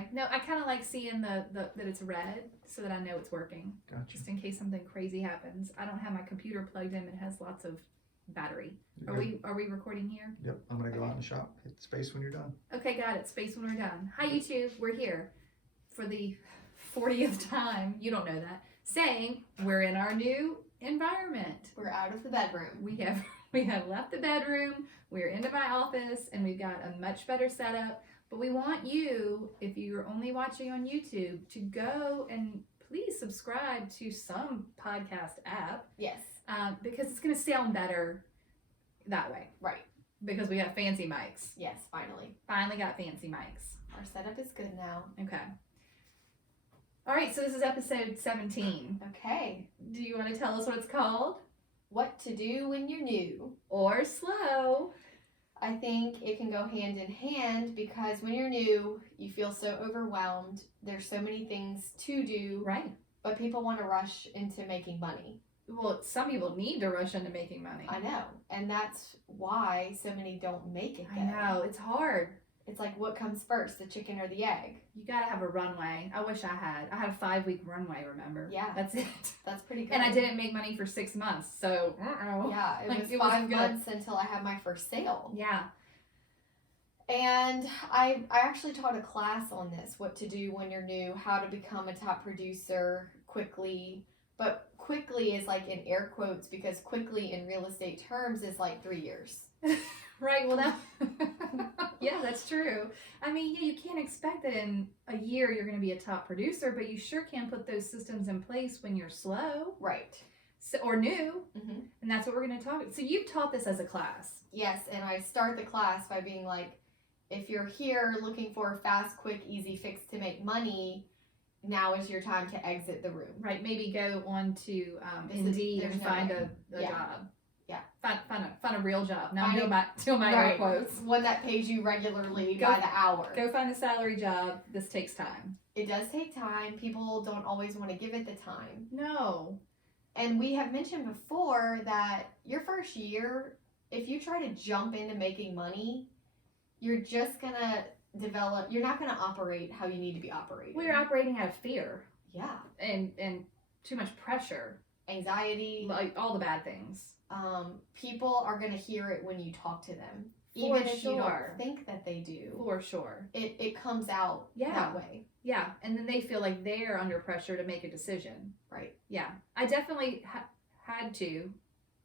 Okay. No, I kind of like seeing that it's red so that I know it's working. Gotcha. Just in case something crazy happens. I don't have my computer plugged in. It has lots of battery. Are we recording here? Yep. I'm gonna go out in the shop. Hit space when you're done. Okay, got it. Space when we're done. Hi YouTube. We're here for the 40th time. You don't know that. Saying we're in our new environment. We're out of the bedroom. We have left the bedroom. We're into my office, and we've got a much better setup. But we want you, if you're only watching on YouTube, to go and please subscribe to some podcast app. Yes. Because it's going to sound better that way. Right. Because we got fancy mics. Yes, finally. Finally got fancy mics. Our setup is good now. Okay. All right, so this is episode 17. Okay. Do you want to tell us what it's called? What to do when you're new. Or slow. I think it can go hand in hand because when you're new, you feel so overwhelmed. There's so many things to do. Right. But people want to rush into making money. Well, some people need to rush into making money. I know. And that's why so many don't make it I know. It's hard. It's like, what comes first, the chicken or the egg? You got to have a runway. I wish I had. I had a 5-week runway, remember? Yeah. That's it. That's pretty good. And I didn't make money for 6 months, so, Yeah, it like, was it 5 wasn't good. months until I had my first sale. Yeah. And I actually taught a class on this, what to do when you're new, how to become a top producer quickly. But quickly is like in air quotes because quickly in real estate terms is like 3 years. Right, well, that, yeah, that's true. I mean, yeah, you can't expect that in a year you're going to be a top producer, but you sure can put those systems in place when you're slow. Right. So, or new. Mm-hmm. And that's what we're going to talk about. So you've taught this as a class. Yes, and I start the class by being like, if you're here looking for a fast, quick, easy fix to make money, now is your time to exit the room. Right, maybe go on to Indeed and find a job. Yeah. Find a real job. Now I'm doing my air quotes. One that pays you regularly by the hour. Go find a salary job. This takes time. It does take time. People don't always want to give it the time. No. And we have mentioned before that your first year, if you try to jump into making money, you're just going to develop, you're not going to operate how you need to be operating. Well, you're operating out of fear. Yeah. And too much pressure. Anxiety. Like all the bad things. People are going to hear it when you talk to them. For Even if sure. you don't think that they do. For sure. It comes out that way. Yeah. And then they feel like they're under pressure to make a decision. Right. Yeah. I definitely had to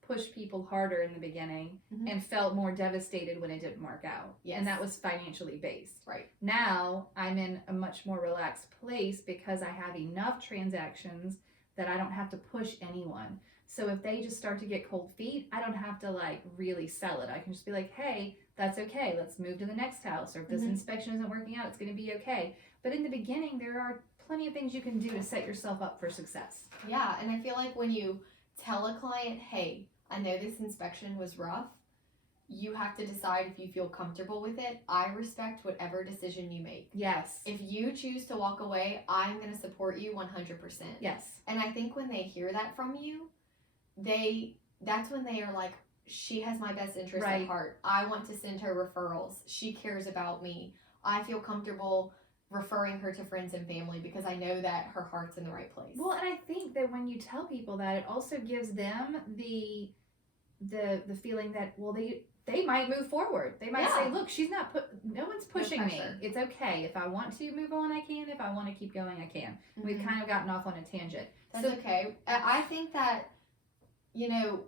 push people harder in the beginning and felt more devastated when it didn't work out. Yes. And that was financially based. Right. Now I'm in a much more relaxed place because I have enough transactions that I don't have to push anyone. So if they just start to get cold feet, I don't have to like really sell it. I can just be like, hey, that's okay. Let's move to the next house. Or if this inspection isn't working out, it's going to be okay. But in the beginning, there are plenty of things you can do to set yourself up for success. Yeah. And I feel like when you tell a client, hey, I know this inspection was rough, you have to decide if you feel comfortable with it. I respect whatever decision you make. Yes. If you choose to walk away, I'm going to support you 100%. Yes. And I think when they hear that from you, that's when they are like, she has my best interest at heart. I want to send her referrals. She cares about me. I feel comfortable referring her to friends and family because I know that her heart's in the right place. Well, and I think that when you tell people that, it also gives them the feeling that, well, they might move forward. They might say, look, no one's pushing me. It's okay. If I want to move on, I can. If I want to keep going, I can. We've kind of gotten off on a tangent. That's okay. I think that,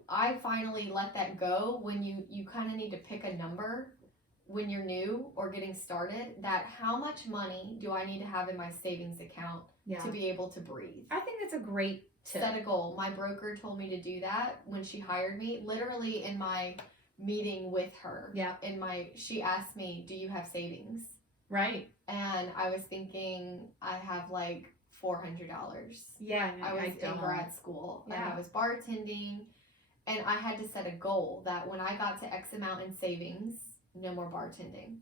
I finally let that go when you kind of need to pick a number when you're new or getting started, that how much money do I need to have in my savings account to be able to breathe? I think that's a great tip. Set a goal. My broker told me to do that when she hired me, literally in my meeting with her. Yeah. She asked me, do you have savings? Right. And I was thinking, I have like $400. Yeah. I was in grad school and I was bartending, and I had to set a goal that when I got to X amount in savings, no more bartending.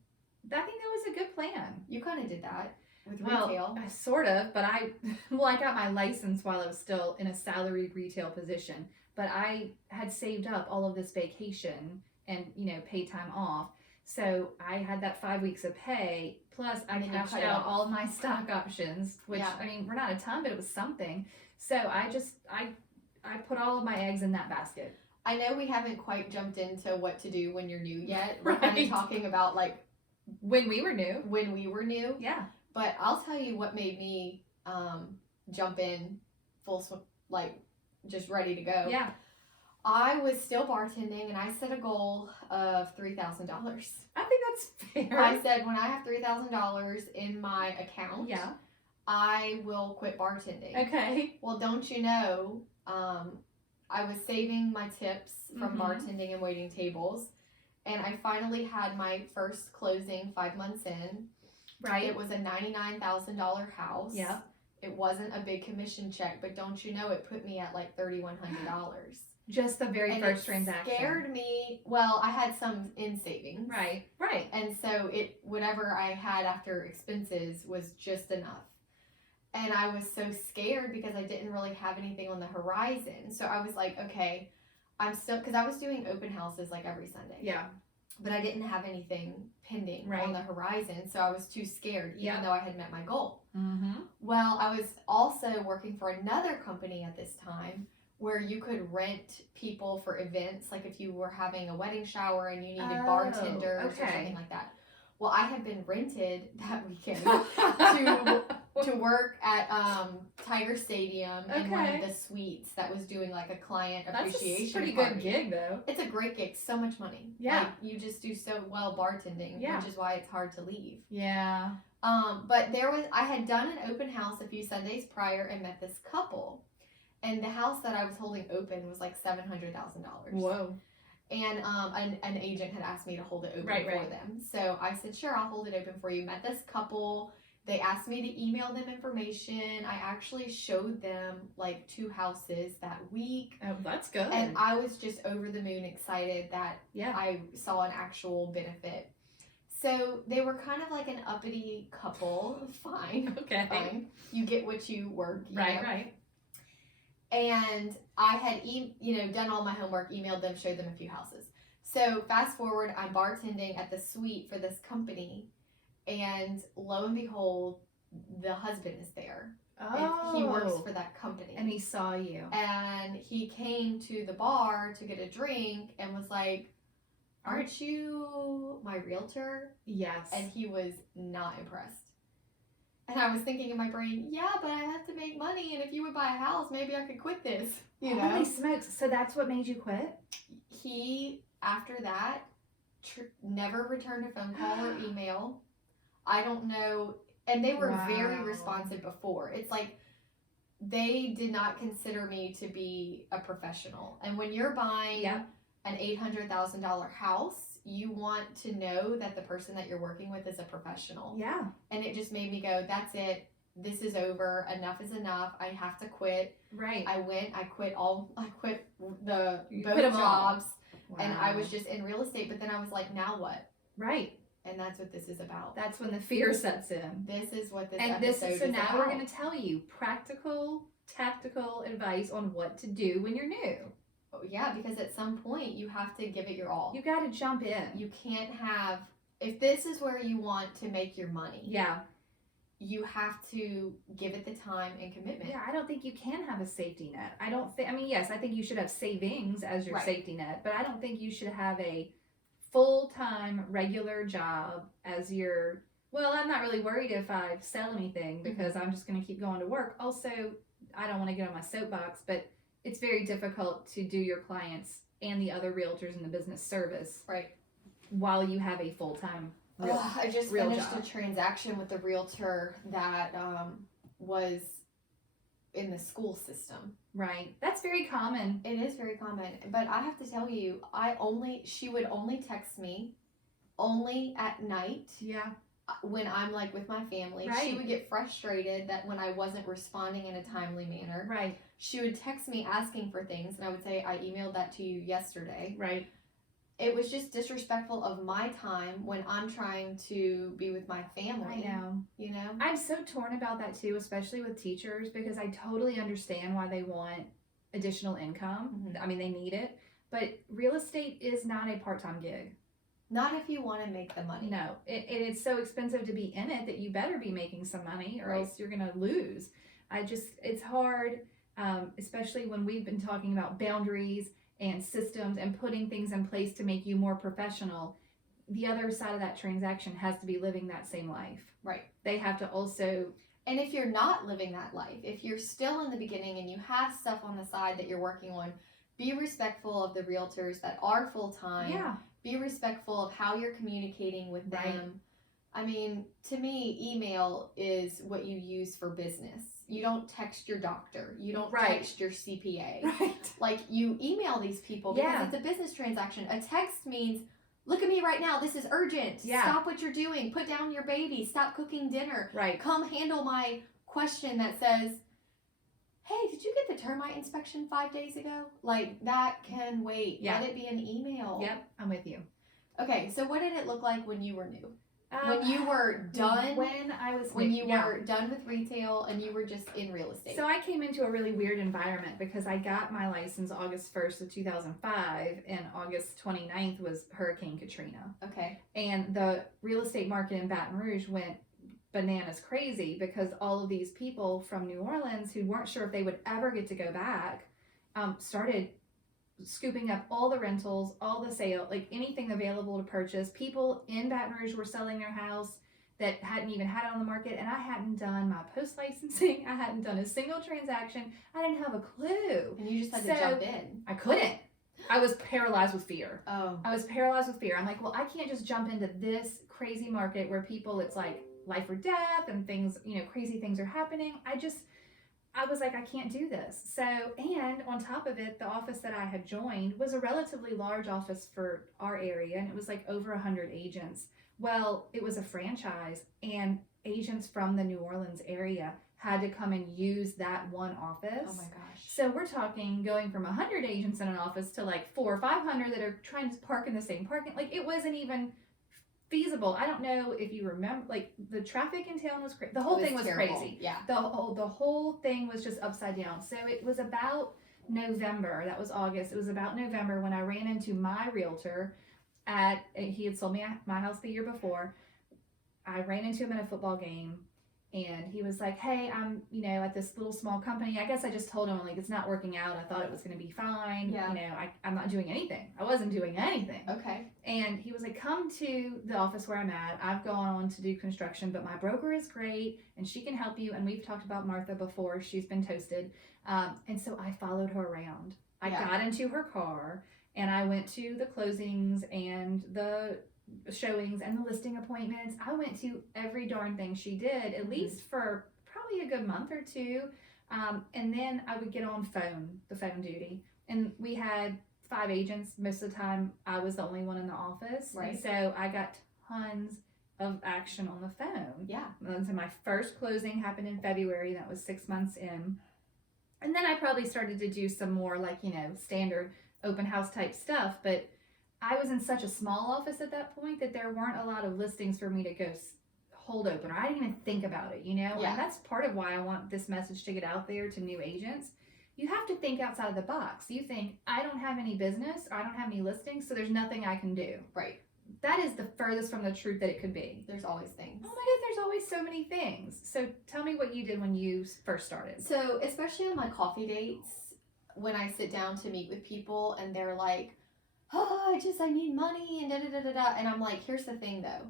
I think that was a good plan. You kind of did that with retail. Sort of, but I got my license while I was still in a salaried retail position, but I had saved up all of this vacation and, paid time off. So I had that 5 weeks of pay Plus, I And then you cashed cut it out off. all of my stock options, which, Yeah. I mean, we're not a ton, but it was something. So I put all of my eggs in that basket. I know we haven't quite jumped into what to do when you're new yet. We're kind Right. of talking about like When we were new. when we were new. Yeah. But I'll tell you what made me jump in like just ready to go. Yeah. I was still bartending and I set a goal of $3,000. I think that's fair. I said when I have $3,000 in my account, Yeah. I will quit bartending. Okay. Well, don't you know, I was saving my tips from Mhm. bartending and waiting tables, and I finally had my first closing 5 months in. Right. It was a $99,000 house. Yeah. It wasn't a big commission check, but don't you know it put me at like $3,100. Just the very And first it transaction. scared me. Well, I had some in savings. Right. Right. And so whatever I had after expenses was just enough. And I was so scared because I didn't really have anything on the horizon. So I was like, okay, I'm still, because I was doing open houses like every Sunday. Yeah. But I didn't have anything pending Right. on the horizon. So I was too scared, even Yeah. though I had met my goal. Mm-hmm. Well, I was also working for another company at this time where you could rent people for events, like if you were having a wedding shower and you needed Oh, bartenders or okay. something like that. Well, I had been rented that weekend to to work at Tiger Stadium in one Okay. of the suites that was doing like a client That's a appreciation pretty party. good gig, though. It's a great gig, so much money. Yeah. Like, you just do so well bartending, Yeah. which is why it's hard to leave. Yeah. But I had done an open house a few Sundays prior and met this couple. And the house that I was holding open was like $700,000. Whoa. And an agent had asked me to hold it open Right, for right. them. So I said, sure, I'll hold it open for you. Met this couple. They asked me to email them information. I actually showed them like 2 houses that week. Oh, that's good. And I was just over the moon excited that yeah. I saw an actual benefit. So they were kind of like an uppity couple. Fine. Okay. Fine. You get what you work. You Right. know? Right. And I had, done all my homework, emailed them, showed them a few houses. So fast forward, I'm bartending at the suite for this company, and lo and behold, the husband is there. Oh. And he works for that company. And he saw you. And he came to the bar to get a drink and was like, "Aren't you my realtor?" Yes. And he was not impressed. And I was thinking in my brain, yeah, but I have to make money, and if you would buy a house, maybe I could quit this. You know? Holy smokes! So that's what made you quit? He, after that, never returned a phone call or email. I don't know. And they were very Wow. responsive before. It's like they did not consider me to be a professional. And when you're buying Yep. an $800,000 house, you want to know that the person that you're working with is a professional. Yeah. And it just made me go, that's it. This is over. Enough is enough. I have to quit. Right. I quit the You both quit 'em all. jobs. Wow. And I was just in real estate, but then I was like, now what? right. And that's what this is about. That's when the fear sets in. This is what this And episode is so now about. we're going to tell you practical, tactical advice on what to do when you're new. Yeah, because at some point you have to give it your all. You got to jump in. You can't have, if this is where you want to make your money, Yeah. you have to give it the time and commitment. Yeah, I don't think you can have a safety net. Yes, I think you should have savings as your Right. safety net, but I don't think you should have a full-time regular job as your, well, I'm not really worried if I sell anything because I'm just going to keep going to work. Also, I don't want to get on my soapbox, but it's very difficult to do your clients and the other realtors in the business service Right. while you have a full-time real. I just real finished job. a transaction with the realtor that was in the school system. Right. That's very common. It is very common, but I have to tell you, she would only text me only at night Yeah. when I'm like with my family. Right. She would get frustrated that when I wasn't responding in a timely manner. Right. She would text me asking for things, and I would say, I emailed that to you yesterday. Right. It was just disrespectful of my time when I'm trying to be with my family. I know. You know? I'm so torn about that too, especially with teachers, because I totally understand why they want additional income. Mhm. I mean, they need it, but real estate is not a part-time gig. Not if you want to make the money. No, it's so expensive to be in it that you better be making some money or Right. else you're going to lose. It's hard, especially when we've been talking about boundaries and systems and putting things in place to make you more professional. The other side of that transaction has to be living that same life. Right. They have to also. And if you're not living that life, if you're still in the beginning and you have stuff on the side that you're working on, be respectful of the realtors that are full-time. Yeah. Be respectful of how you're communicating with them. Right. I mean, to me, email is what you use for business. You don't text your doctor. You don't Right. text your CPA. Right. Like, you email these people because Yeah. it's a business transaction. A text means, look at me right now. This is urgent. Yeah. Stop what you're doing. Put down your baby. Stop cooking dinner. Right. Come handle my question that says, hey, did you get the termite inspection 5 days ago? Like, that can wait. Yeah. Let it be an email. Yep. I'm with you. Okay, so what did it look like when you were new? When you were done? When I was When new, you yeah. were done with retail and you were just in real estate? So I came into a really weird environment because I got my license August 1st of 2005 and August 29th was Hurricane Katrina. Okay. And the real estate market in Baton Rouge went bananas crazy because all of these people from New Orleans who weren't sure if they would ever get to go back started scooping up all the rentals, all the sale, like anything available to purchase. People in Baton Rouge were selling their house that hadn't even had it on the market, and I hadn't done my post licensing. I hadn't done a single transaction. I didn't have a clue. And you just had So- to jump in. I couldn't. I was paralyzed with fear. Oh. I was paralyzed with fear. I'm like, well, I can't just jump into this crazy market where people, it's like life or death and things, crazy things are happening. I was like, I can't do this. So, and on top of it, the office that I had joined was a relatively large office for our area, and it was like over 100 agents. Well, it was a franchise, and agents from the New Orleans area had to come and use that one office. Oh my gosh. So we're talking going from 100 agents in an office to like 400 or 500 that are trying to park in the same parking. Like, it wasn't even feasible. I don't know if you remember, like, the traffic in town was crazy. The whole thing was terrible. crazy. Yeah. The whole thing was just upside down. So it was about November. That was August. It was about November when I ran into my realtor he had sold me my house the year before. I ran into him at a football game, and he was like, hey, I'm, at this little small company. I guess I just told him, like, it's not working out. I thought it was going to be fine. Yeah. I'm not doing anything. I wasn't doing anything. Okay. And he was like, come to the office where I'm at. I've gone on to do construction, but my broker is great and she can help you. And we've talked about Martha before. She's been toasted. And so I followed her around. I got into her car and I went to the closings and the showings and the listing appointments. I went to every darn thing she did, at least for probably a good month or two. And then I would get on the phone duty. And we had 5 agents. Most of the time I was the only one in the office. Right. And so I got tons of action on the phone. Yeah. And so my first closing happened in February. That was 6 months in. And then I probably started to do some more standard open house type stuff. But I was in such a small office at that point that there weren't a lot of listings for me to go hold open, or I didn't even think about it, Yeah. And that's part of why I want this message to get out there to new agents. You have to think outside of the box. You think, I don't have any business, or I don't have any listings, so there's nothing I can do. Right. That is the furthest from the truth that it could be. There's always things. Oh my God, there's always so many things. So tell me what you did when you first started. So, especially on my coffee dates, when I sit down to meet with people and they're like, oh, I need money and da-da-da-da-da. And I'm like, here's the thing though.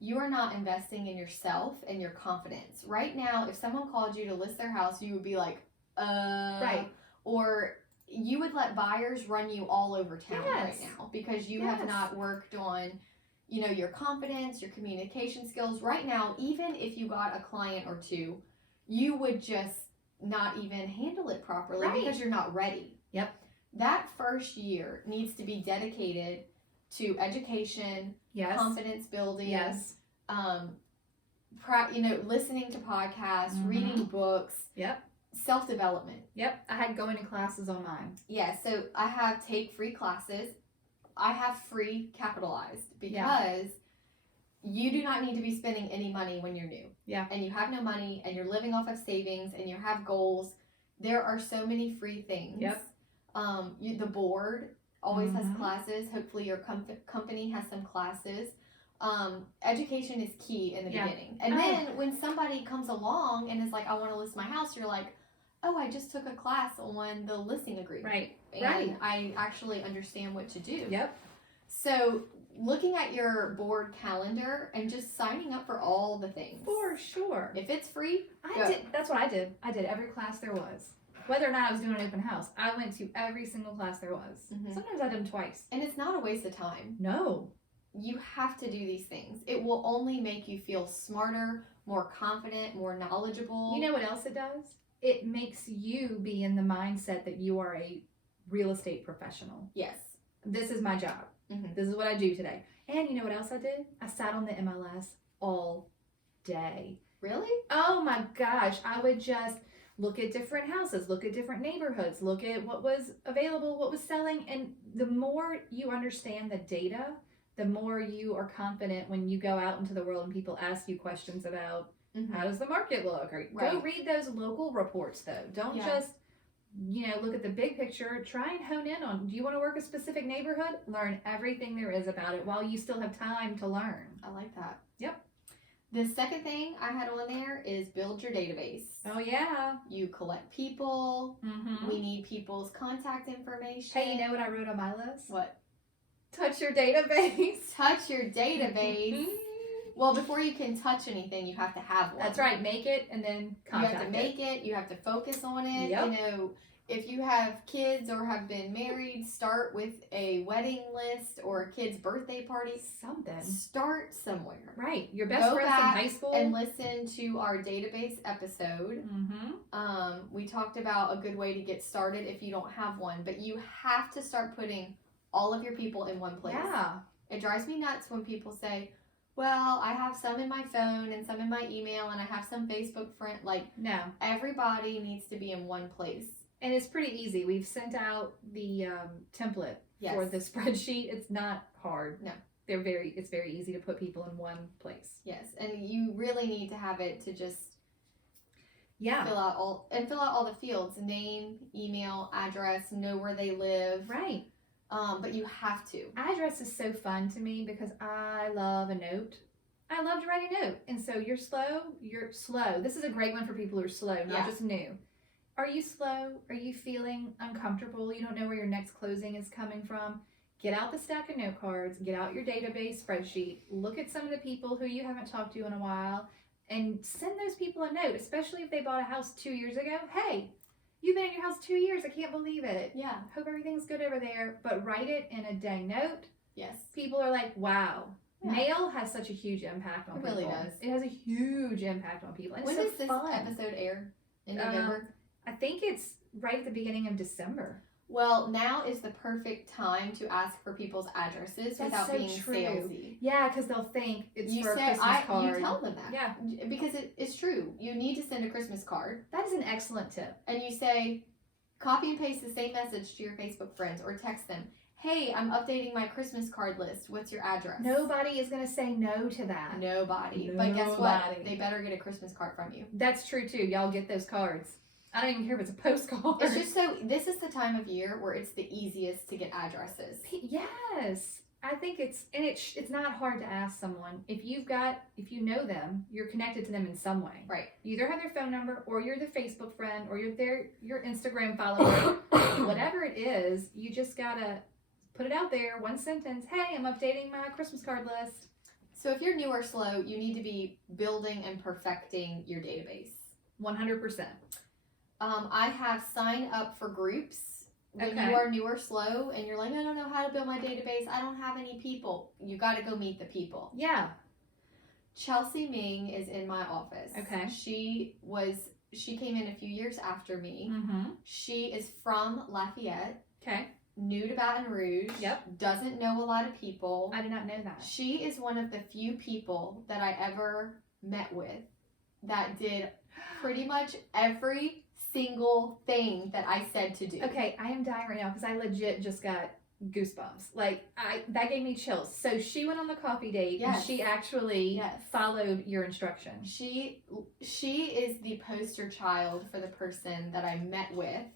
You are not investing in yourself and your confidence. Right now, if someone called you to list their house, you would be like, Right. Or you would let buyers run you all over town right Yes. now because you have not worked on, your confidence, your communication skills. Right now, even if you got a client or two, you would just not even handle it properly Right. because you're not ready. Yep. That first year needs to be dedicated to education, Yes. confidence building, Yes. listening to podcasts, Mhm. reading books, Yep. self-development. Yep. I had going to classes on mine. Yeah, so I have take free classes. I have free capitalized because Yeah. you do not need to be spending any money when you're new. Yeah. And you have no money and you're living off of savings and you have goals. There are so many free things. Yep. The board always has Mhm. classes. Hopefully your company has some classes. Education is key in the Yeah. beginning. And then when somebody comes along and is like, I want to list my house, you're like, oh, I just took a class on the listing agreement. Right. And Right. I actually understand what to do. Yep. So looking at your board calendar and just signing up for all the things. For sure. If it's free, I did. That's what I did. I did every class there was. Whether or not I was doing an open house, I went to every single class there was. Mhm. Sometimes I did them twice. and it's not a waste of time. No. You have to do these things. It will only make you feel smarter, more confident, more knowledgeable. You know what else it does? It makes you be in the mindset that you are a real estate professional. Yes. This is my job. Mhm. This is what I do today. And you know what else I did? I sat on the MLS all day. Really? Oh my gosh. I would just look at different houses, look at different neighborhoods, look at what was available, what was selling. And the more you understand the data, the more you are confident when you go out into the world and people ask you questions about Mhm. how does the market look? Or go Right. read those local reports though. Don't Yeah. just, look at the big picture. Try and hone in on, do you want to work a specific neighborhood? Learn everything there is about it while you still have time to learn. I like that. Yep. The second thing I had on there is build your database. Oh yeah. You collect people. Mm-hmm. We need people's contact information. Hey, you know what I wrote on my list? What? Touch your database. Touch your database. Well, before you can touch anything, you have to have one. That's right. Make it and then contact You have to make it. You have to focus on it. Yep. You know, if you have kids or have been married, start with a wedding list or a kid's birthday party. Something. Start somewhere. Right. Your best Go friends back from high school. and listen to our database episode. Mm-hmm. We talked about a good way to get started if you don't have one, but you have to start putting all of your people in one place. Yeah. It drives me nuts when people say, well, I have some in my phone and some in my email and I have some Facebook friend. Like, No. everybody needs to be in one place. And it's pretty easy. We've sent out the template Yes. for the spreadsheet. It's not hard. No. It's very easy to put people in one place. Yes, and you really need to have it to just Yeah. fill out all the fields: name, email, address, know where they live. Right. But you have to. Address is so fun to me because I love a note. I love to write a note. And so you're slow. This is a great one for people who are slow, not Yeah. just new. Are you slow? Are you feeling uncomfortable? You don't know where your next closing is coming from? Get out the stack of note cards, get out your database spreadsheet, look at some of the people who you haven't talked to in a while, and send those people a note, especially if they bought a house 2 years ago. Hey, you've been in your house 2 years. I can't believe it. Yeah. Hope everything's good over there. But write it in a dang note. Yes. People are like, wow. Yeah. Mail has such a huge impact on It people. really does. It has a huge impact on people. And When it's does so this fun. episode air? In November? I think it's right at the beginning of December. Well, now is the perfect time to ask for people's addresses That's without so being true. salesy. Yeah, because they'll think it's You for say a Christmas card. you tell them that. Yeah. Because it's true. You need to send a Christmas card That is an excellent tip. and you say copy and paste the same message to your Facebook friends or text them. Hey, I'm updating my Christmas card list. What's your address? Nobody is going to say no to that. Nobody. But guess what? Nobody. They better get a Christmas card from you. That's true too. Y'all get those cards. I don't even care if it's a postcard. It's just so, this is the time of year where it's the easiest to get addresses. Yes. I think it's not hard to ask someone. If you know them, you're connected to them in some way. Right. You either have their phone number or you're the Facebook friend or you're your Instagram follower. Whatever it is, you just gotta put it out there, one sentence. Hey, I'm updating my Christmas card list. So if you're new or slow, you need to be building and perfecting your database. 100%. I have sign up for groups. When Okay. you are new or slow and you're like, I don't know how to build my database, I don't have any people. You got to go meet the people. Yeah. Chelsea Ming is in my office. Okay. She came in a few years after me. Mm-hmm. She is from Lafayette, Okay. new to Baton Rouge. Yep. Doesn't know a lot of people. I did not know that. She is one of the few people that I ever met with that did pretty much every single thing that I said to do. Okay, I am dying right now because I legit just got goosebumps. Like that gave me chills. So she went on the coffee date and Yes. she actually Yes. followed your instructions. She is the poster child for the person that I met with.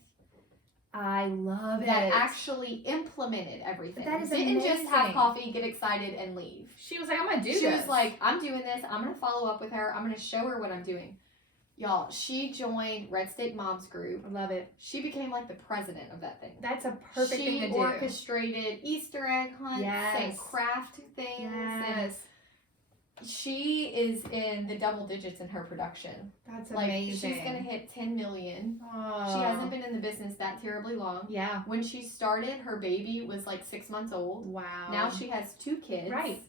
I love that it. actually implemented everything. That is Didn't just have amazing. coffee, get excited, and leave. She was like, I'm going to do She this. was like, I'm doing this. I'm going to follow up with her. I'm going to show her what I'm doing. Y'all, she joined Red State Moms Group. I love it. She became like the president of that thing. That's a perfect thing to She do. orchestrated Easter egg hunts and Yes. craft things. Yes. And she is in the double digits in her production. That's Like, amazing. she's going to hit 10 million. Oh. She hasn't been in the business that terribly long. Yeah. When she started, her baby was like 6 months old. Wow. Now she has 2 kids. Right.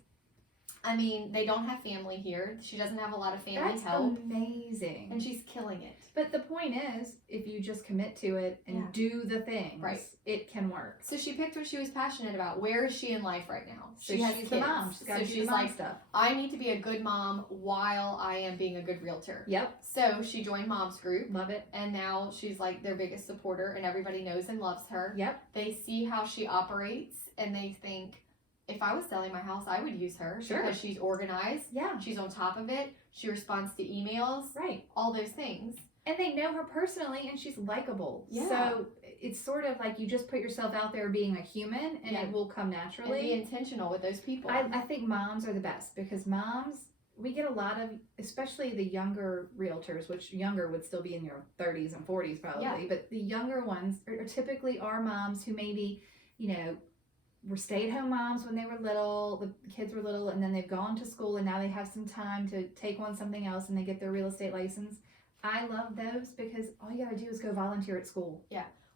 I mean, they don't have family here. She doesn't have a lot of family That's help. amazing. And she's killing it. But the point is, if you just commit to it and Yeah. do the things, Right. it can work. So she picked what she was passionate about. Where is she in life right now? So she has she's kids. the mom. She's got So to do she's the mom like, stuff. I need to be a good mom while I am being a good realtor. Yep. So she joined Moms Group. Love it. And now she's like their biggest supporter, and everybody knows and loves her. Yep. They see how she operates, and they think, if I was selling my house, I would use her. Sure. Because she's organized. Yeah. She's on top of it. She responds to emails. Right. All those things. And they know her personally, and she's likable. Yeah. So it's sort of like you just put yourself out there being a human, and Yeah. it will come And be naturally. intentional with those people. I think moms are the best because moms, we get a lot of, especially the younger realtors, which younger would still be in your 30s and 40s probably, Yeah. but the younger ones are typically our moms who maybe, you know, were stay-at-home moms when they were little, the kids were little, and then they've gone to school and now they have some time to take on something else and they get their real estate license. I love those because all you gotta do is go volunteer at school.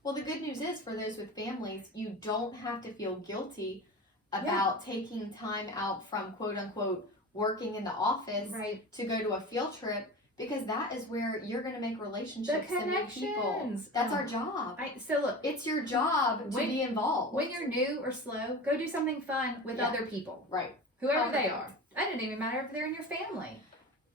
Well, the good news is for those with families, you don't have to feel guilty about taking time out from quote unquote working in the office Right. to go to a field trip, because that is where you're going to make relationships The and meet people. connections. That's Oh. our job. So look, It's your job to When- be involved. when you're new or slow, go do something fun with Yeah. other people. right. Whoever they Perfect. are. It doesn't even matter if they're in your family.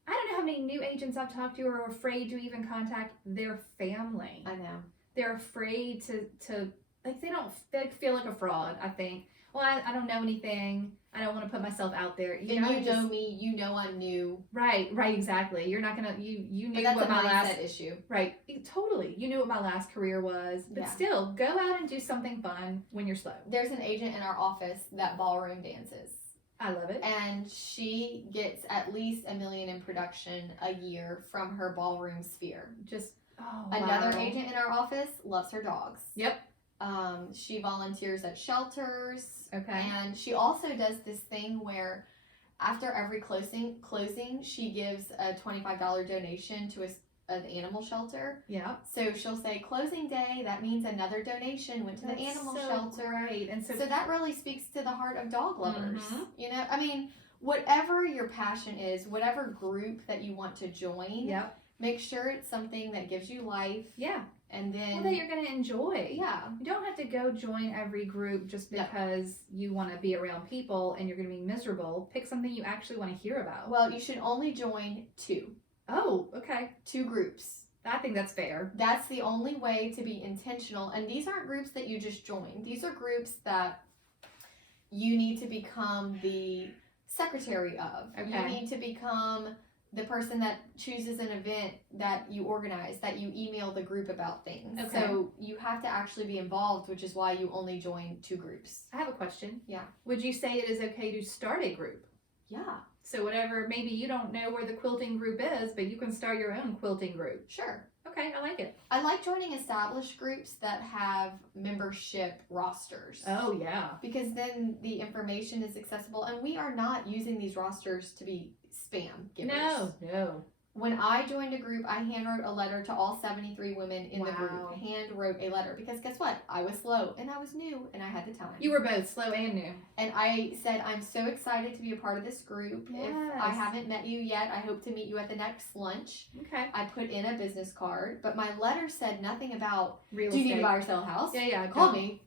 I don't know how many new agents I've talked to who are afraid to even contact their family. I know. They're afraid to like they feel like a fraud, I think. Well, I don't know anything. I don't want to put myself out there. And you know me, you know I'm new. Right, exactly. You're not gonna you But knew that's what a my mindset last issue. right. Totally. You knew what my last career was. But Yeah. still, go out and do something fun when you're slow. There's an agent in our office that ballroom dances. I love it. And she gets at least $1 million in production a year from her ballroom sphere. Just Another wow. agent in our office loves her dogs. Yep. She volunteers at shelters, Okay. and she also does this thing where after every closing she gives a $25 donation to an animal shelter. Yeah. So she'll say closing day, that means another donation went to the animal so shelter. Great. And So that really speaks to the heart of dog lovers. You know, I mean, whatever your passion is, whatever group that you want to join, Yep. make sure it's something that gives you life, Yeah. and then Well, that you're going to enjoy. yeah, You don't have to go join every group just No. because you want to be around people and you're going to be miserable. Pick something you actually want to hear about. well, you should only join two Okay. groups. I think that's fair. That's the only way to be intentional. And these aren't groups that you just join. These are groups that you need to become the secretary of. You Okay. need to become the person that chooses an event that you organize, that you email the group about things. Okay. So you have to actually be involved, which is why you only join two groups. I have a question. Yeah. Would you say it is okay to start a group? Yeah, So whatever, maybe you don't know where the quilting group is, but you can start your own quilting group. sure. Okay, I like it. I like joining established groups that have membership rosters. Oh, yeah. Because then the information is accessible, and we are not using these rosters to be spam givers. No. When I joined a group, I hand wrote a letter to all 73 women in the Wow. group. Hand wrote a letter because guess what? I was slow and I was new and I had the time. You were both slow and new. And I said, I'm so excited to be a part of this group. If I Yes. haven't met you yet, I hope to meet you at the next lunch. Okay. I put in a business card, but my letter said nothing about, Real do you need estate. to buy or sell a house? Yeah. Call me.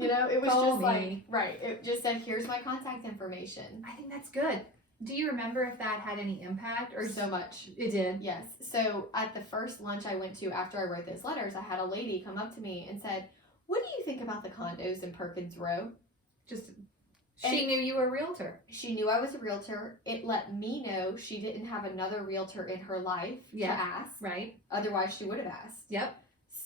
You know, it was Call just me. like, right. It just said, here's my contact information. I think that's good. Do you remember if that had any impact or So much. It did. Yes. So at the first lunch I went to after I wrote those letters, I had a lady come up to me and said, what do you think about the condos in Perkins Row? Just she knew you were a realtor. She knew I was a realtor. It let me know she didn't have another realtor in her life Yeah. to ask. Right. Otherwise, she would have asked. Yep.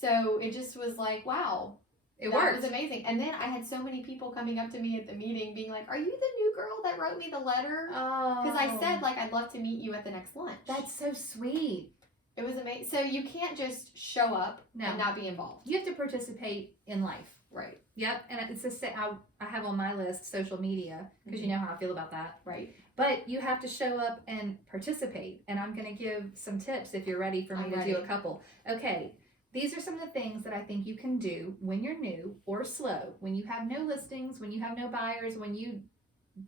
So it just was like, wow, It that worked. was amazing. And then I had so many people coming up to me at the meeting being like, are you the new girl that wrote me the letter? Oh. Because I said, like, I'd love to meet you at the next lunch. That's so sweet. It was amazing. So you can't just show up No. and not be involved. You have to participate in life. Right. Yep, and it's the same. I have on my list social media because you know how I feel about that. Right. But you have to show up and participate. And I'm going to give some tips if you're ready for me I'm to ready. do a couple. Okay, these are some of the things that I think you can do when you're new or slow, when you have no listings, when you have no buyers, when you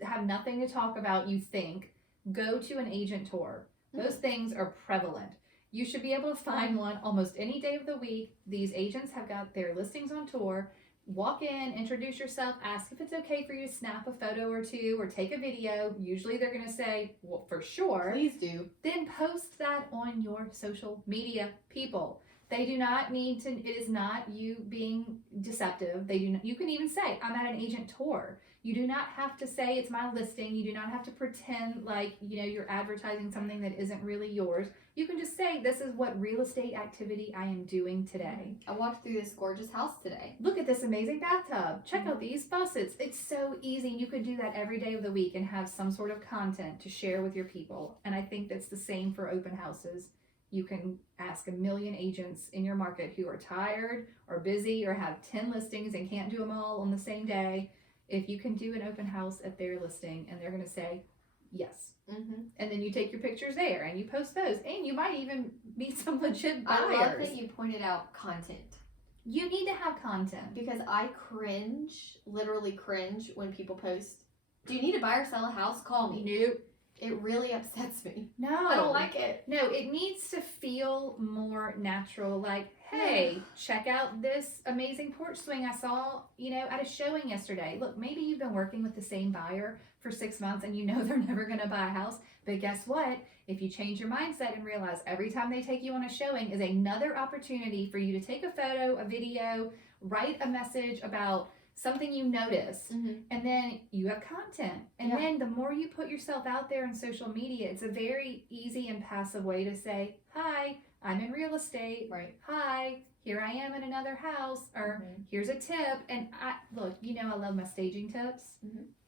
have nothing to talk about. You think go to an agent tour. Those things are prevalent. You should be able to find one almost any day of the week. These agents have got their listings on tour. Walk in, introduce yourself, ask if it's okay for you to snap a photo or two or take a video. Usually they're going to say, well, for sure. Please do. Then post that on your social media, people. They do not need to, it is not you being deceptive. They do not, you can even say, I'm at an agent tour. You do not have to say it's my listing. You do not have to pretend like, you're advertising something that isn't really yours. You can just say, this is what real estate activity I am doing today. I walked through this gorgeous house today. Look at this amazing bathtub. Check out these faucets. It's so easy. You could do that every day of the week and have some sort of content to share with your people. And I think that's the same for open houses. You can ask a million agents in your market who are tired or busy or have 10 listings and can't do them all on the same day. If you can do an open house at their listing and they're going to say yes. Mm-hmm. And then you take your pictures there and you post those. And you might even meet some legit buyers. I love that you pointed out content. You need to have content. Because I cringe, literally cringe, when people post, do you need to buy or sell a house? Call me. Nope. It really upsets me. No. I don't like it. No, it needs to feel more natural. Like, hey, check out this amazing porch swing I saw, at a showing yesterday. Look, maybe you've been working with the same buyer for 6 months and you know they're never going to buy a house. But guess what? If you change your mindset and realize every time they take you on a showing is another opportunity for you to take a photo, a video, write a message about something you noticed, and then you have content. And then the more you put yourself out there in social media, it's a very easy and passive way to say, hi, I'm in real estate. Right. Hi, here I am in another house, or here's a tip. And I love my staging tips.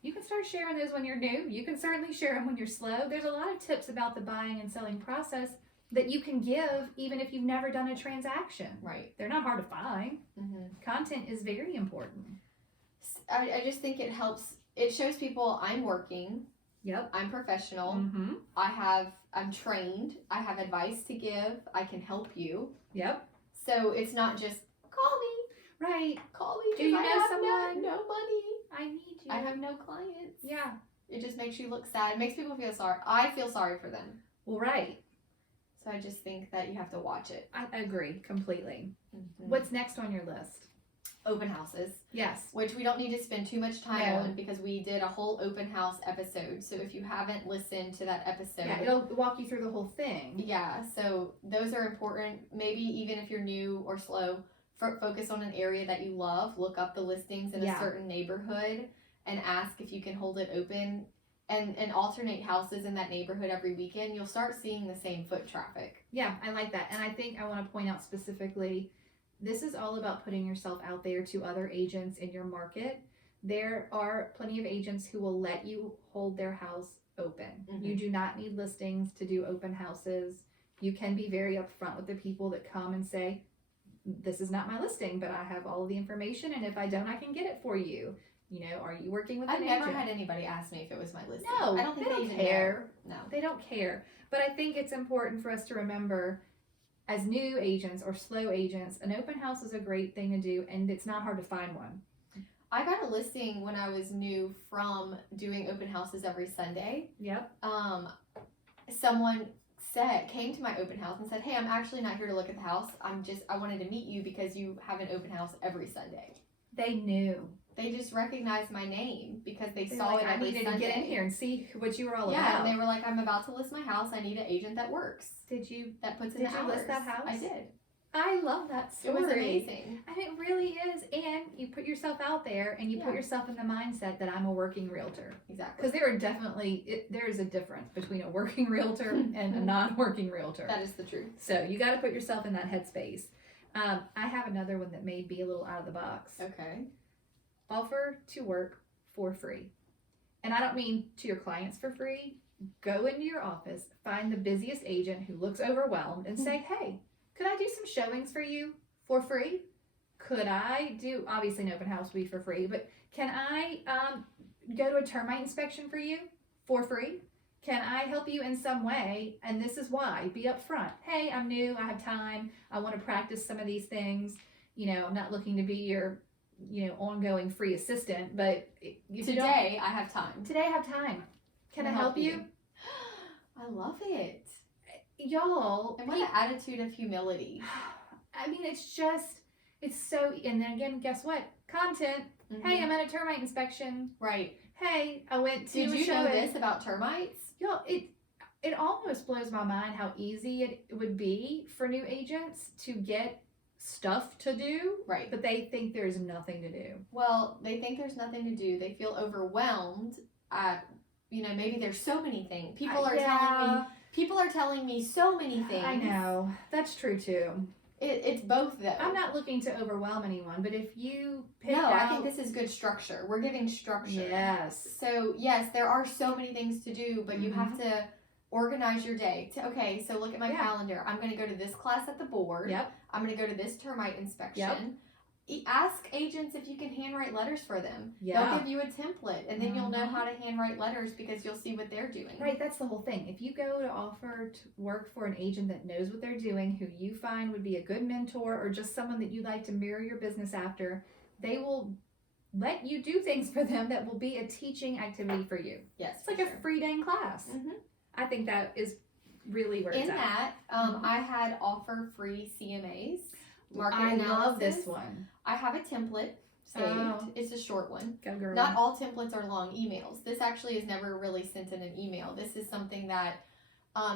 You can start sharing those when you're new. You can certainly share them when you're slow. There's a lot of tips about the buying and selling process that you can give even if you've never done a transaction. Right. They're not hard to find. Content is very important. I just think it helps. It shows people I'm working. Yep. I'm professional. I'm trained. I have advice to give. I can help you. Yep. So it's not just call me. Right. Call me. Do you I know have someone? No money. I need you. I have no clients. Yeah. It just makes you look sad. It makes people feel sorry. I feel sorry for them. Well, right. So I just think that you have to watch it. I agree completely. What's next on your list? Open houses. Yes. Which we don't need to spend too much time No. on because we did a whole open house episode. So if you haven't listened to that episode, Yeah, it'll walk you through the whole thing. Yeah, so those are important. Maybe even if you're new or slow, focus on an area that you love. Look up the listings in a certain neighborhood and ask if you can hold it open and alternate houses in that neighborhood every weekend. You'll start seeing the same foot traffic. Yeah, I like that. And I think I want to point out specifically, this is all about putting yourself out there to other agents in your market. There are plenty of agents who will let you hold their house open. You do not need listings to do open houses. You can be very upfront with the people that come and say, this is not my listing, but I have all of the information, and if I don't, I can get it for you. Are you working with an agent? I've never had anybody ask me if it was my listing. No, I don't think they don't even care. know. No. They don't care. But I think it's important for us to remember, as new agents or slow agents, an open house is a great thing to do, and it's not hard to find one. I got a listing when I was new from doing open houses every Sunday. Yep. Someone came to my open house and said, hey, I'm actually not here to look at the house. I wanted to meet you because you have an open house every Sunday. They knew. They just recognized my name because they They're saw like, it I every needed Sunday. to get in here and see what you were all Yeah, about. and they were like, I'm about to list my house. I need an agent that works. That puts in the hours. Did you list that house? I did. I love that story. It was amazing. And it really is. And you put yourself out there and you put yourself in the mindset that I'm a working realtor. Exactly. Because there is a difference between a working realtor and a non-working realtor. That is the truth. So you got to put yourself in that headspace. I have another one that may be a little out of the box. Okay. Offer to work for free. And I don't mean to your clients for free. Go into your office, find the busiest agent who looks overwhelmed and say, hey, could I do some showings for you for free? Could I do, obviously an open house will be for free, but can I go to a termite inspection for you for free? Can I help you in some way? And this is why. Be upfront. Hey, I'm new. I have time. I want to practice some of these things. I'm not looking to be your, ongoing free assistant, but Today I have time. Today I have time. Can I help you? I love it. Y'all. And what an attitude of humility. I mean, it's so, and then again, guess what? Content. Mm-hmm. Hey, I'm at a termite inspection. Right. Hey, I went to Did you know this about termites? Y'all, it almost blows my mind how easy it would be for new agents to get stuff to do. Right. But they think there's nothing to do. Well, they think there's nothing to do. They feel overwhelmed at, maybe there's so many things. People are telling me so many things. I know. That's true too. It's both though. I'm not looking to overwhelm anyone, but if you I think this is good structure. We're giving structure. Yes. So yes, there are so many things to do, but you have to organize your day. Okay, so look at my calendar. I'm going to go to this class at the board. Yep. I'm going to go to this termite inspection. Yep. Ask agents if you can handwrite letters for them. Yeah. They'll give you a template, and then you'll know how to handwrite letters because you'll see what they're doing. Right, that's the whole thing. If you go to offer to work for an agent that knows what they're doing, who you find would be a good mentor or just someone that you like to mirror your business after, they will let you do things for them that will be a teaching activity for you. Yes, it's like a free dang class. Mm-hmm. I think that is really where it's at. In that, I had offer free CMAs. Market analysis. I love this one. I have a template saved. Oh. It's a short one. Go girl. Not all templates are long emails. This actually is never really sent in an email. This is something that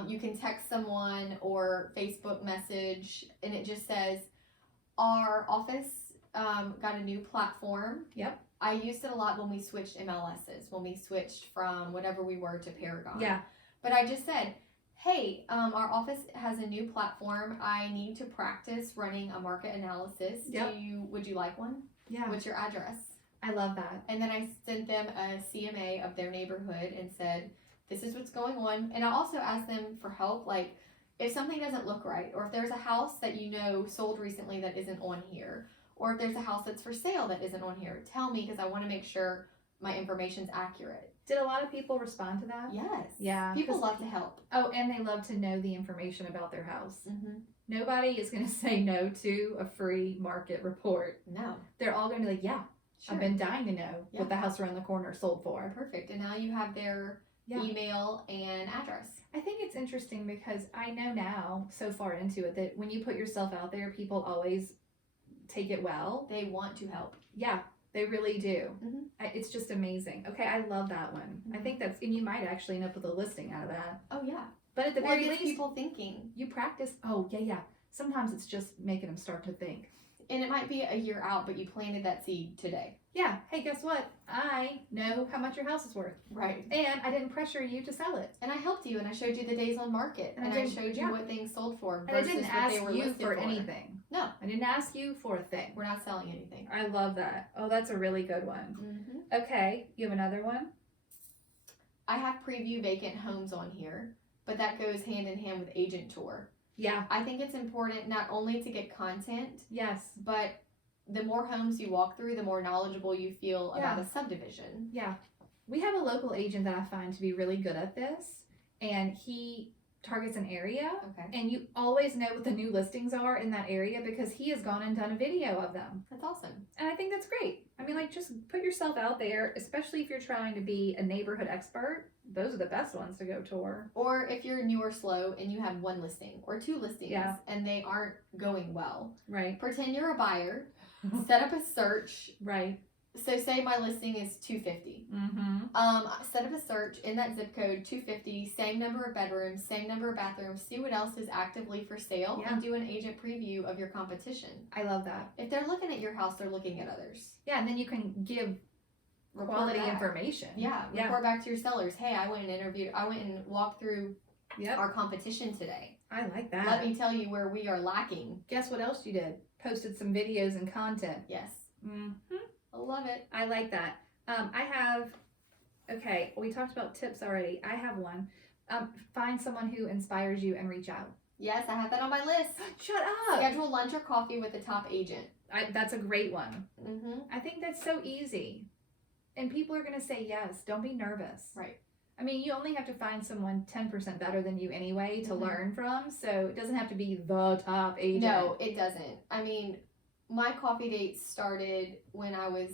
you can text someone or Facebook message, and it just says, our office got a new platform. Yep. I used it a lot when we switched MLSs, when we switched from whatever we were to Paragon. Yeah. But I just said, hey, our office has a new platform. I need to practice running a market analysis. Yep. Would you like one? Yeah. What's your address? I love that. And then I sent them a CMA of their neighborhood and said, this is what's going on. And I also asked them for help. Like, if something doesn't look right, or if there's a house that sold recently that isn't on here, or if there's a house that's for sale that isn't on here, tell me, because I want to make sure my information's accurate. Did a lot of people respond to that? Yes. Yeah. People love to help. Oh, and they love to know the information about their house. Mm-hmm. Nobody is going to say no to a free market report. No. They're all going to be like, yeah, Sure. I've been dying to know what the house around the corner sold for. Perfect. And now you have their email and address. I think it's interesting because I know now, so far into it, that when you put yourself out there, people always take it well. They want to help. Yeah, they really do. Mm-hmm. It's just amazing. Okay, I love that one. Mm-hmm. I think and you might actually end up with a listing out of that. Oh, yeah. But at the very least, people thinking. You practice. Oh, yeah. Sometimes it's just making them start to think. And it might be a year out, but you planted that seed today. Yeah. Hey, guess what? I know how much your house is worth. Right. And I didn't pressure you to sell it. And I helped you, and I showed you the days on market, and I showed you what things sold for and I versus didn't what they ask were you listed for anything. No. I didn't ask you for a thing. We're not selling anything. I love that. Oh, that's a really good one. Mm-hmm. Okay. You have another one? I have preview vacant homes on here, but that goes hand in hand with agent tour. Yeah. I think it's important not only to get content, Yes. but the more homes you walk through, the more knowledgeable you feel about a subdivision. Yeah. We have a local agent that I find to be really good at this, and he targets an area, Okay. and you always know what the new listings are in that area because he has gone and done a video of them. That's awesome. And I think that's great. I mean, like, just put yourself out there, especially if you're trying to be a neighborhood expert. Those are the best ones to go tour. Or if you're new or slow and you have one listing or two listings and they aren't going well. Right. Pretend you're a buyer, set up a search. Right. So say my listing is 250. Mm-hmm. Set up a search in that zip code, 250, same number of bedrooms, same number of bathrooms, see what else is actively for sale, and do an agent preview of your competition. I love that. If they're looking at your house, they're looking at others. Yeah, and then you can give quality information. Yeah, report back to your sellers. Hey, I went and walked through our competition today. I like that. Let me tell you where we are lacking. Guess what else you did? Posted some videos and content. Yes. Mm-hmm. I love it. I like that. Okay, we talked about tips already. I have one. Find someone who inspires you and reach out. Yes, I have that on my list. Shut up. Schedule lunch or coffee with the top agent. That's a great one. Mm-hmm. I think that's so easy. And people are going to say yes. Don't be nervous. Right. I mean, you only have to find someone 10% better than you anyway to Mhm. learn from. So it doesn't have to be the top agent. No, it doesn't. I mean, my coffee dates started when I was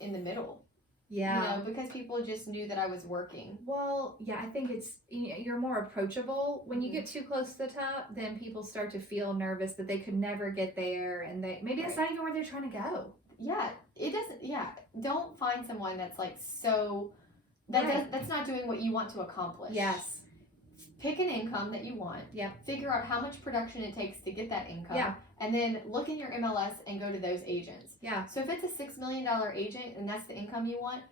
in the middle. Yeah. You know, because people just knew that I was working. Well, yeah, I think you're more approachable. When you Mhm. get too close to the top, then people start to feel nervous that they could never get there, and maybe that's not even where they're trying to go. Yeah, it doesn't. Yeah, don't find someone that's like so that's not doing what you want to accomplish. Yes. Pick an income that you want. Yep. Figure out how much production it takes to get that income. Yeah. And then look in your MLS and go to those agents. Yeah. So if it's a $6 million agent and that's the income you want,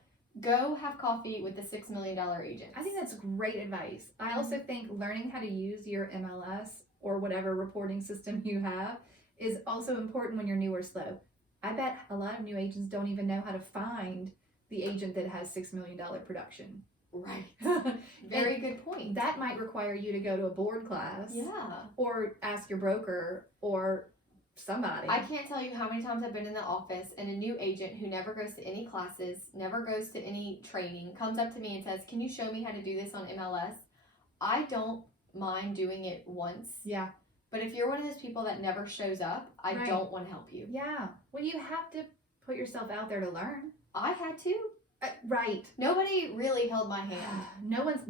go have coffee with the $6 million agent. I think that's great advice. I also think learning how to use your MLS or whatever reporting system you have is also important when you're new or slow. I bet a lot of new agents don't even know how to find the agent that has $6 million production. Right. Very good point. That might require you to go to a board class. Yeah. Or ask your broker or somebody. I can't tell you how many times I've been in the office and a new agent who never goes to any classes, never goes to any training, comes up to me and says, "Can you show me how to do this on MLS?" I don't mind doing it once. Yeah. But if you're one of those people that never shows up, I Right. don't want to help you. Yeah. Well, you have to put yourself out there to learn. I had to. Right. Nobody really held my hand. No one's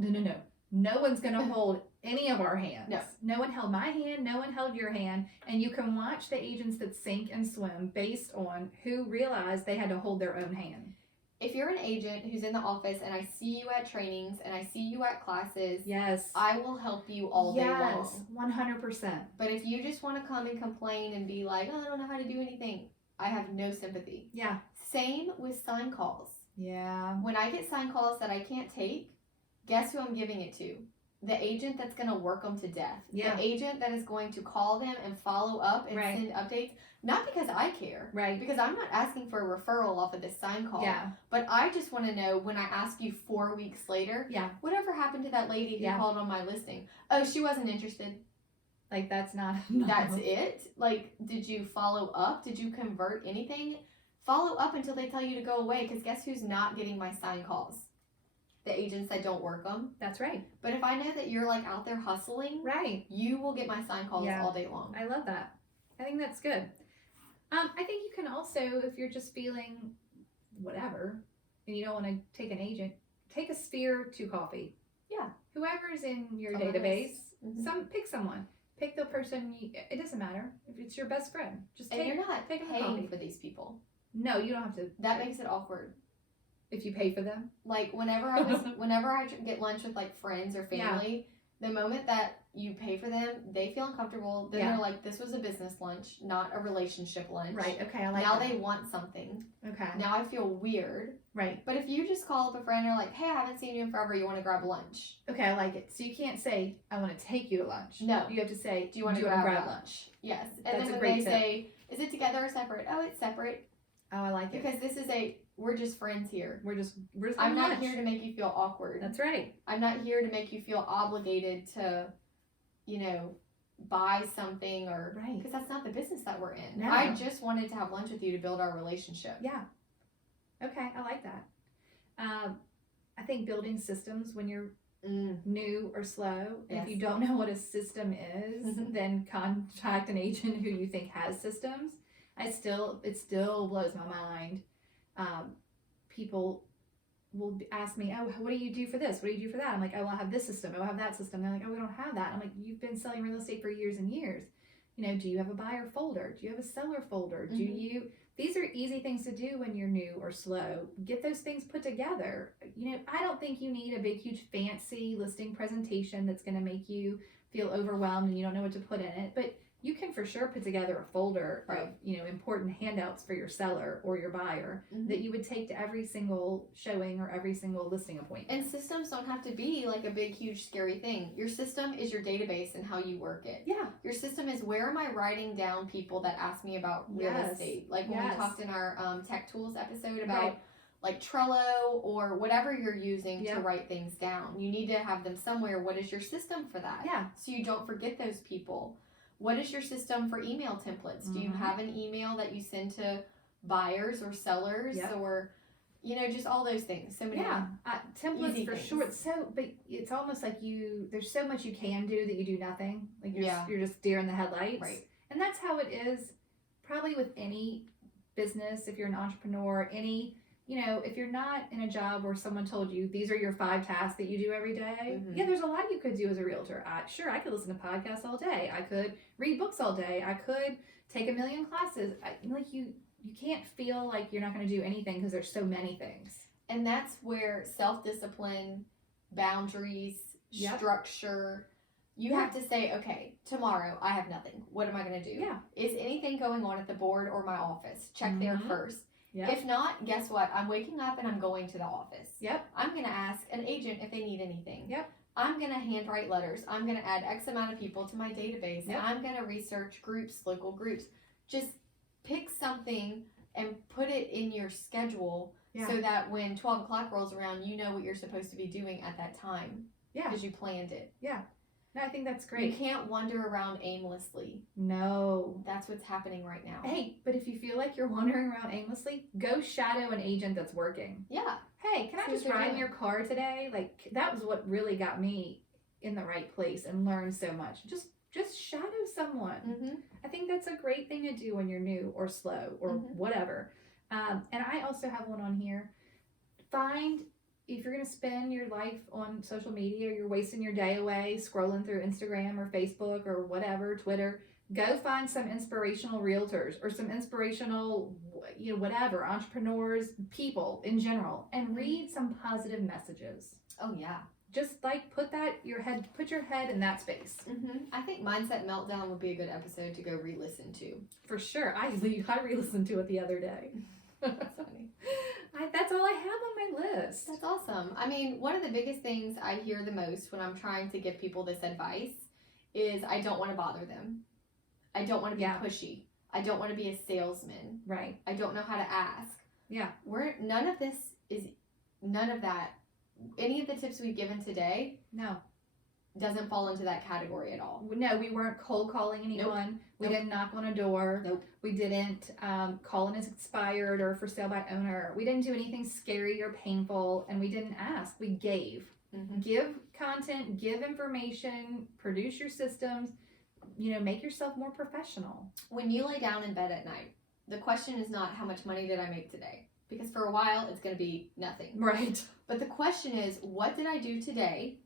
gonna hold any of our hands. No. No one held my hand, no one held your hand, and you can watch the agents that sink and swim based on who realized they had to hold their own hand. If you're an agent who's in the office and I see you at trainings and I see you at classes, Yes. I will help you all day long. 100%. But if you just want to come and complain and be like, "Oh, I don't know how to do anything," I have no sympathy. Yeah. Same with sign calls. Yeah. When I get sign calls that I can't take, guess who I'm giving it to? The agent that's going to work them to death. Yeah. The agent that is going to call them and follow up and Right. send updates. Not because I care. Right. Because I'm not asking for a referral off of this sign call. Yeah. But I just want to know when I ask you 4 weeks later, Yeah. whatever happened to that lady who Yeah. called on my listing? Oh, she wasn't interested. Like that's not. That's it? Like, did you follow up? Did you convert anything? Follow up until they tell you to go away, because guess who's not getting my sign calls? The agents that don't work them. That's right. But if I know that you're like out there hustling, Right. you will get my sign calls Yeah. all day long. I love that. I think that's good. I think you can also, if you're just feeling whatever and you don't want to take an agent, take a sphere to coffee. Yeah. Whoever's in your On my database, list. Mhm. pick someone. Pick the person. It doesn't matter if it's your best friend. Just And take. you're not take 'em a paying coffee. for these people. No, you don't have to. That makes it awkward. If you pay for them. Like whenever I get lunch with like friends or family, the moment that you pay for them, they feel uncomfortable. Then Yeah. they're like, "This was a business lunch, not a relationship lunch." Right. Okay. I like now that. they want something. Okay. Now I feel weird. Right. But if you just call up a friend and are like, "Hey, I haven't seen you in forever. You want to grab lunch?" Okay. I like it. So you can't say I want to take you to lunch. No. You have to say Do you want to wanna grab lunch? Yes. And That's then a when great they tip. say, "Is it together or separate?" Oh, it's separate Oh, I like it. because this is we're just friends here. We're just I'm having not lunch. here to make you feel awkward. That's right. I'm not here to make you feel obligated to, buy something or Right. because that's not the business that we're in. No. I just wanted to have lunch with you to build our relationship. Yeah. Okay, I like that. I think building systems when you're new or slow, Yes. if you don't know what a system is, Mhm. then contact an agent who you think has systems. It still blows my mind. People will ask me, "Oh, what do you do for this? What do you do for that?" I'm like, "Oh, I have this system. Oh, I have that system." They're like, "Oh, we don't have that." I'm like, "You've been selling real estate for years and years. Do you have a buyer folder? Do you have a seller folder? Mhm. These are easy things to do when you're new or slow. Get those things put together. I don't think you need a big, huge, fancy listing presentation that's going to make you feel overwhelmed and you don't know what to put in it. But you can for sure put together a folder of, Right. important handouts for your seller or your buyer Mhm. that you would take to every single showing or every single listing appointment. And systems don't have to be like a big, huge, scary thing. Your system is your database and how you work it. Yeah. Your system is where am I writing down people that ask me about real Yes. estate? Like when we Yes. talked in our tech tools episode about Right. like Trello or whatever you're using to Yep. write things down. You need to have them somewhere. What is your system for that? Yeah. So you don't forget those people. What is your system for email templates? Do you Mhm. have an email that you send to buyers or sellers Yep. or just all those things? So many. Yeah, templates easy for things. sure. But it's almost like there's so much you can do that you do nothing. Like you're just deer in the headlights. Right. And that's how it is probably with any business. If you're an entrepreneur, if you're not in a job where someone told you these are your 5 tasks that you do every day, Mhm. yeah, there's a lot you could do as a realtor. I could listen to podcasts all day. I could read books all day. I could take a million classes. You can't feel like you're not going to do anything because there's so many things. And that's where self-discipline, boundaries, Yep. structure, you Yeah. have to say, okay, tomorrow I have nothing. What am I going to do? Yeah. Is anything going on at the board or my office? Check there Mhm. first. Yep. If not, guess what? I'm waking up and I'm going to the office. Yep. I'm going to ask an agent if they need anything. Yep. I'm going to handwrite letters. I'm going to add X amount of people to my database. Yep. I'm going to research groups, local groups. Just pick something and put it in your schedule Yeah. so that when 12 o'clock rolls around, you know what you're supposed to be doing at that time Yeah. because you planned it. No, I think that's You great. can't wander around aimlessly. No. That's what's happening right now. Hey, but if you feel like you're wandering around aimlessly, go shadow an agent that's working. Yeah. Hey, can I See what just they're ride in doing. your car today? Like, that was what really got me in the right place and learned so much. Just shadow someone. Mm-hmm. I think that's a great thing to do when you're new or slow or Mhm. whatever. And I also have one on here. If you're going to spend your life on social media, you're wasting your day away scrolling through Instagram or Facebook or whatever, Twitter, go find some inspirational realtors or some inspirational, whatever, entrepreneurs, people in general, and read some positive messages. Oh, yeah. Just like put your head in that space. Mm-hmm. I think Mindset Meltdown would be a good episode to go re-listen to. For sure. I re-listened to it the other day. That's funny. That's all I have on my list. That's awesome. I mean, one of the biggest things I hear the most when I'm trying to give people this advice is I don't want to bother them. I don't want to be Yeah. pushy. I don't want to be a salesman. Right. I don't know how to ask. Yeah. None of that. Any of the tips we've given today No. doesn't fall into that category at all. No, we weren't cold calling anyone. We Nope. didn't knock on a door. Nope. We didn't call in as expired or for sale by owner. We didn't do anything scary or painful, and we didn't ask. We gave. Mm-hmm. Give content, give information, produce your systems, make yourself more professional. When you lay down in bed at night, the question is not how much money did I make today? Because for a while, it's going to be nothing. Right. But the question is, what did I do today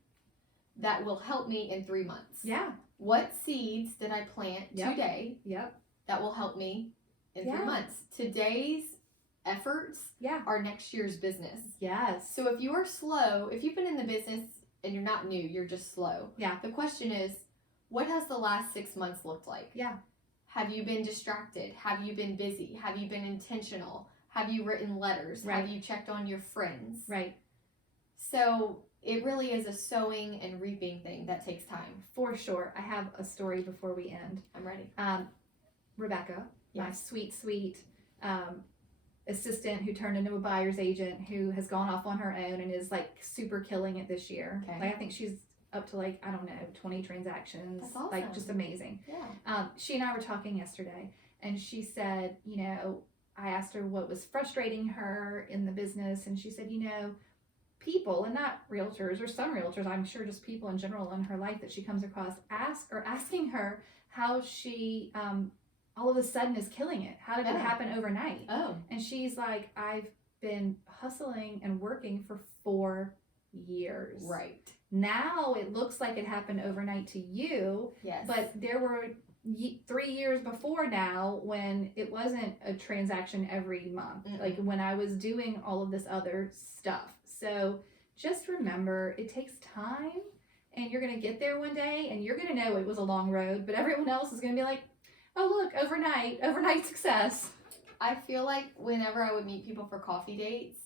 that will help me in 3 months? Yeah. What seeds did I plant Yep. today Yep. that will help me in Yeah. 3 months? Today's efforts Yeah. are next year's business. Yes. So if you are slow, if you've been in the business and you're not new, you're just slow. Yeah. The question is, what has the last 6 months looked like? Yeah. Have you been distracted? Have you been busy? Have you been intentional? Have you written letters? Right. Have you checked on your friends? Right. So it really is a sowing and reaping thing that takes time. For sure. I have a story before we end. I'm ready. Rebecca, my Yes. sweet assistant who turned into a buyer's agent who has gone off on her own and is like super killing it this year. Okay. Like I think she's up to 20 transactions. That's awesome. Like just amazing. Yeah. She and I were talking yesterday and she said, I asked her what was frustrating her in the business and she said, people and not realtors or some realtors, I'm sure just people in general in her life that she comes across asking her how she all of a sudden is killing it. How did it Oh. happen overnight? Oh. And she's like, I've been hustling and working for 4 years. Right. Now it looks like it happened overnight to you, Yes. but there were 3 years before now when it wasn't a transaction every month. Mm-mm. Like when I was doing all of this other stuff. So just remember, it takes time and you're going to get there one day and you're going to know it was a long road, but everyone else is going to be like, oh, look, overnight success. I feel like whenever I would meet people for coffee dates,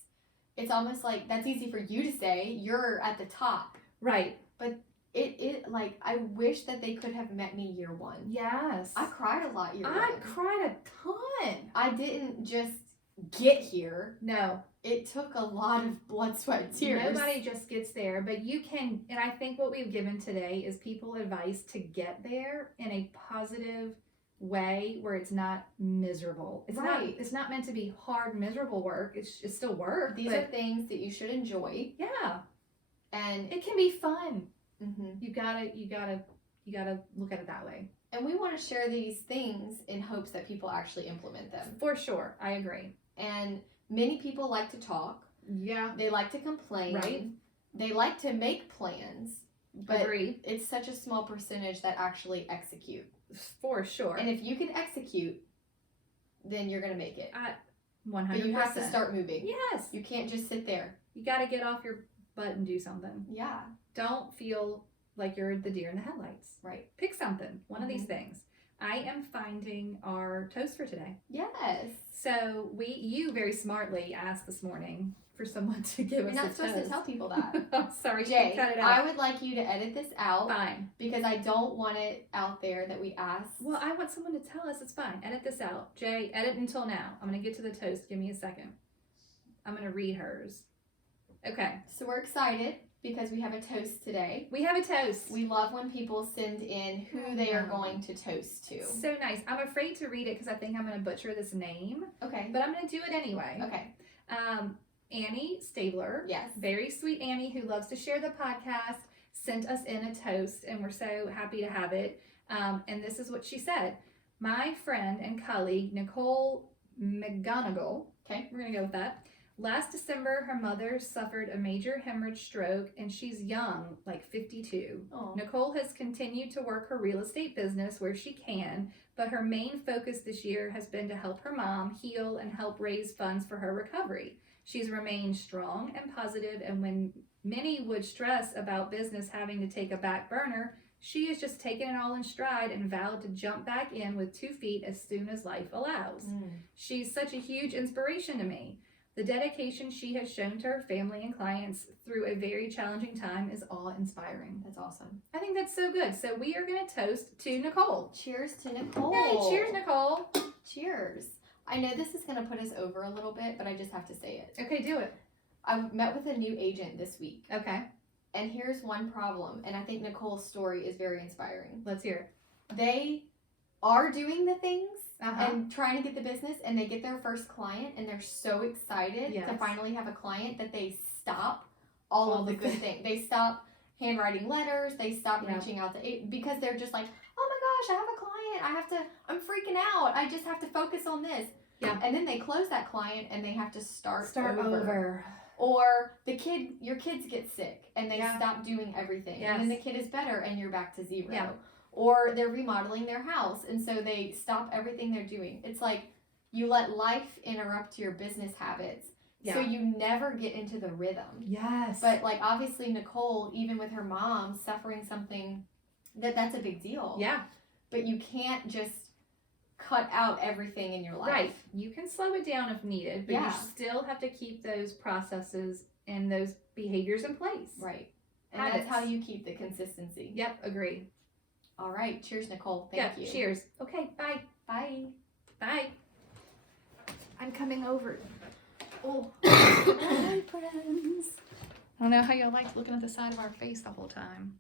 it's almost like that's easy for you to say. You're at the top. Right. But it like, I wish that they could have met me year one. Yes. I cried a lot year one. I cried a ton. I didn't just get here. No. It took a lot of blood, sweat, and tears. Nobody just gets there, but you can, and I think what we've given today is people advice to get there in a positive way where it's not miserable. It's Right. It's not meant to be hard, miserable work. It's still work. These but are things that you should enjoy. yeah, And it can be fun. mhm. You gotta look at it that way. And we want to share these things in hopes that people actually implement them. For sure, I agree. And many people like to talk. Yeah, They like to complain. Right. They like to make plans. But agree. it's such a small percentage that actually execute. For sure. And if you can execute, then you're going to make it. 100%. But you have to start moving. Yes. You can't just sit there. You gotta get off your butt and do something. Yeah. Don't feel like you're the deer in the headlights. Right. Pick something. One of these things. I am finding our toast for today. Yes. So you very smartly asked this morning for someone to give You're us not a supposed toast. to tell people that. I'm sorry, Jay, cut it I out. would like you to edit this out Fine. because I don't want it out there that we asked. Well, I want someone to tell us. It's fine. Edit this out. Jay, edit until now. I'm going to get to the toast. Give me a second. I'm going to read hers. Okay. So we're excited because we have a toast today. We have a toast. We love when people send in who they are going to toast to. So nice. I'm afraid to read it because I think I'm going to butcher this name, Okay. but I'm going to do it anyway. Okay. Annie Stabler. Yes. Very sweet Annie who loves to share the podcast sent us in a toast and we're so happy to have it. And this is what she said. My friend and colleague Nicole McGonigal. Okay. We're going to go with that. Last December, her mother suffered a major hemorrhage stroke and she's young, like 52. Oh. Nicole has continued to work her real estate business where she can, but her main focus this year has been to help her mom heal and help raise funds for her recovery. She's remained strong and positive, and when many would stress about business having to take a back burner, she has just taken it all in stride and vowed to jump back in with 2 feet as soon as life allows. She's such a huge inspiration to me. The dedication she has shown to her family and clients through a very challenging time is awe-inspiring. That's awesome. I think that's so good. So we are going to toast to Nicole. Cheers to Nicole. Hey, cheers, Nicole. Cheers. I know this is going to put us over a little bit, but I just have to say it. Okay, do it. I met with a new agent this week, Okay, and here's one problem, and I think Nicole's story is very inspiring. let's hear it. They are doing the things Uh-huh. and trying to get the business, and they get their first client, and they're so excited Yes. to finally have a client that they stop all of the good things. They stop handwriting letters. They stop Yeah. reaching out to because they're just like, oh my gosh, I have a client. I'm freaking out. I just have to focus on this. Yeah. And then they close that client, and they have to start over. Or your kids get sick, and they Yeah. stop doing everything. Yes. And then the kid is better, and you're back to zero. Yeah. Or they're remodeling their house, and so they stop everything they're doing. It's like you let life interrupt your business habits, so Yeah. you never get into the rhythm. Yes. But like obviously Nicole, even with her mom suffering something, that's a big deal. yeah, But you can't just cut out everything in your life. right. You can slow it down if needed, but Yeah. you still have to keep those processes and those behaviors in place. Right. And Habits. that's how you keep the consistency. Yep, agree. All right. Cheers, Nicole. Thank you. Cheers. Okay, bye. Bye. Bye. I'm coming over. Oh. Bye, friends. I don't know how y'all liked looking at the side of our face the whole time.